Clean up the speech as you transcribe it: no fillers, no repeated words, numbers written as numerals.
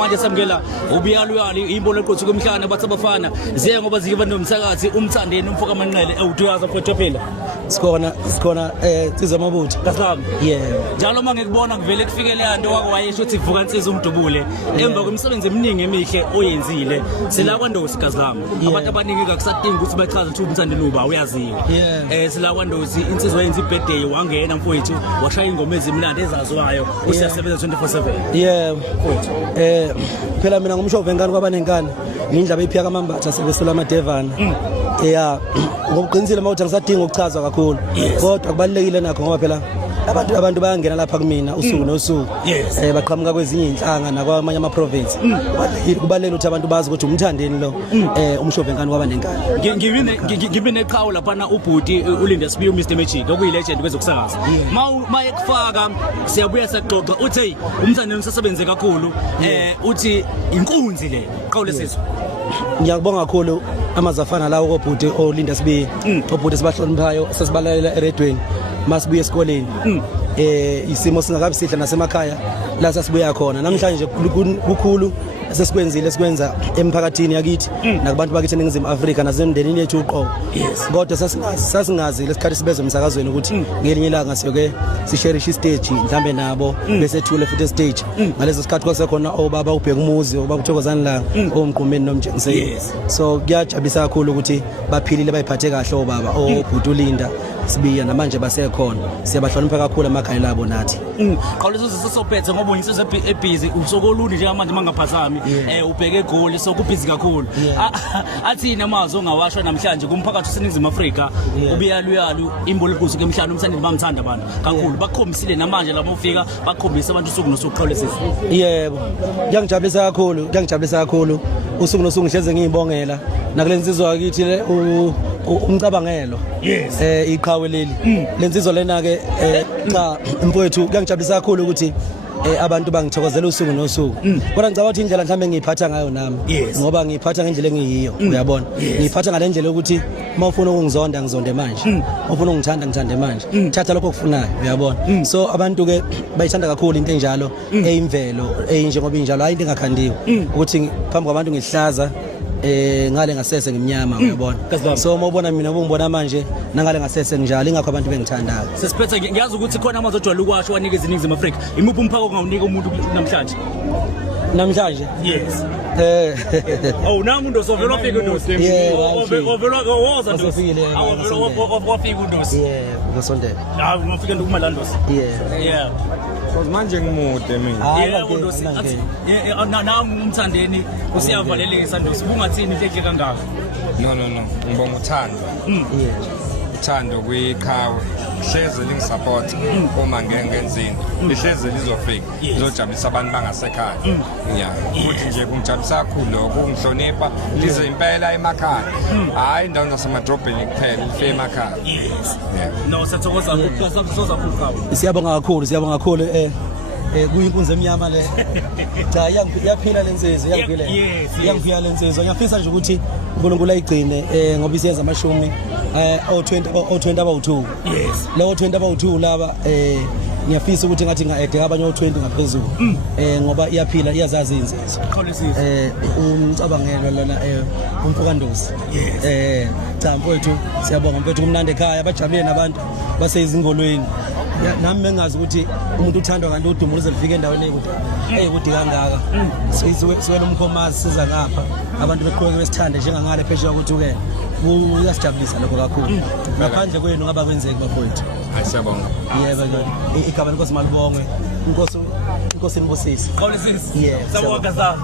manje samukela ubiyaluyali imbolo eqothu kumhlana bathi abafana ziye ngoba zikiba nomsakazi umthandeni umfoka amanqele ewuduyaza mfowethu phela sikhona Nsizwa Mabutho kahlami yebo njalo mangikubona kuvele kufike le nto wake wayesho ukuthi vuka Nsizwa umdubule emva kwemisebenzi eminingi emihle oyenzile sila kwaNdosi kaZlami abantu abaningi kakusadingi ukuthi bachaze ukuthi umthandeni uba uyaziwa sila kwaNdosi insizwa yenza ibirthday wangena mfowethu washaya ingoma ezimnandi ezaziwayo usiyasebenza 24/7 yebo phela mina ngumshove ngane kwabanengane ngindlaba iphiya kaMambatha sebesela amadevana ngokuqinisile mawuthi ngisadinga ukuchazwa kakhulu kodwa kubalekile nakho ngoba phela abantu bayangena lapha kumina usuku nosuku baqhamuka kwezinye inhlanga nakwamanye ama province kubalekile ukuthi abantu bazi ukuthi umthandeni lo umshove ngane kwabanengane ngibe neqhawe lapha na ubhuti uLinda Sibiya Mr Magic okuyi legend kwezokusakaza mayekufaka siyabuya saxoxa uthi hey umthandeni usesebenze kakhulu uthi inkunzi le qawule sizwe ngiyabonga kakhulu amazafana lawo kobhuti oLinda Sibiya obhuti sibahloniphayo sesibalalela eredweni masibuye esikoleni isimo singakabi sihle nasemakhaya la sasibuya khona namhlanje kukhulu sikwenza emphakathini yakithi nakubantu bakithi eNingizimu Afrika nasemndenini yethu uqobo kodwa sasingazi lesikhathi sibezo emsakazweni ukuthi ngelinye ilanga siyoke sisharishe stage mhlambe nabo bese thule futhi stage ngaleso sikhathi kwasekhona obaba ubheka umuzi obakuthokozana la omqhumeni nomjengiseni so kuyajabulisa kakhulu ukuthi baphilile bayiphathe kahle obaba obhuti uLinda Sibiya namanje basekhona siyabahlonipha kakhulu amakhaya labo nathi qawulezo sisophethe ngoba uyinsizwe ebusy usokoluni nje manje mangaphazami ubheke egoli so kubhizi kakhulu athina amazwi ongawashwa namhlanje kumphakathi useNingizimu Afrika ubiyaluyalu imbolo eqothu kemhlana umthandeni bamthanda abantu kakhulu bakhombisile namanje labo ufika bakhombisa abantu usuku nosuku qawulesisi yebo kuyangijabulisa kakhulu usuku nosuku ngihleze ngiyibongela nakulensizwa yakithi le umcabangelo iqhawe leli lensizwa lena ke cha mfowethu kuyangijabulisa kakhulu ukuthi abantu bangithokozela usuku nosuku kodwa ngicabanga ukuthi indlela mhlambe ngiyiphatha ngayo nami ngoba ngiyiphatha ngendlela engiyiyo uyabona ngiyiphatha ngale ndlela ukuthi mawufuna ukungizonda ngizonde manje mawufuna ungithanda ngithande manje thatha lokho okufunayo uyabona so abantu ke bayithanda kakhulu into enjalo eyimvelo eyinje ngoba injalo hayi into engakhandiwe ukuthi phambi kwabantu ngihlaza ngale ngasese ngimnyama uyabona so mawubona mina ubungibona manje nangale ngasese njalo ingakho abantu bengithandayo sesiphethe ngiyazi ukuthi khona amazojwayela ukwasho wanikeza iNingizimu Afrika imuphi umphako ongawunika umuntu namhlanje yes nangu uNdosi ovela wafika uNdosi ovela woza uNdosi wafika uNdosi ngosondela ngafika ndokumalandosi manje ngimude mina uNdosi nami umthandeni usiyavalelisa Ndosi bungathini into kangaka no ngibonga uthando kwiqhawe hleze lingisupport uma ngenzini lihleze lizofika lizojabulisa abantu bangasekhaya ukuthi nje kungijabulisa kakhulu lokho ungihlonipha lize impela emakhaya hayi indawo zasemadrobheni kuphela life emakhaya no sathokoza kakhulu siyabonga kakhulu kuyinkunzi emnyama le cha yaphila lensizwe yangiphila lensizwe ngiyafisa nje ukuthi uNkulunkulu ayigcine ngoba isiyenza amashumi o20 abawu2 lawo 20 abawu2 laba ngiyafisa ukuthi ngathi ngaede abanye o20 ngaphezulu ngoba iyaphila iyazazi insizwe umcabangelo lona umfoka Ndosi cha mfowethu siyabonga mfowethu kumnandi ekhaya bajabulile nabantu baseyizingolweni nami mengazi ukuthi umuntu uthandwa kanti udumuze lifike endaweni eyikude kangaka siwena umkhomazi siza ngapha abantu beqhubeke besithande njengangale phesheya ukuthi uke uyasijabulisa lokho kakhulu ngaphandle kwenu ngaba kwenzeki bafowethu ayisiyabonga yebo igama lenkosi malibongwe inkosi inibusise qawulesisi sabonga sana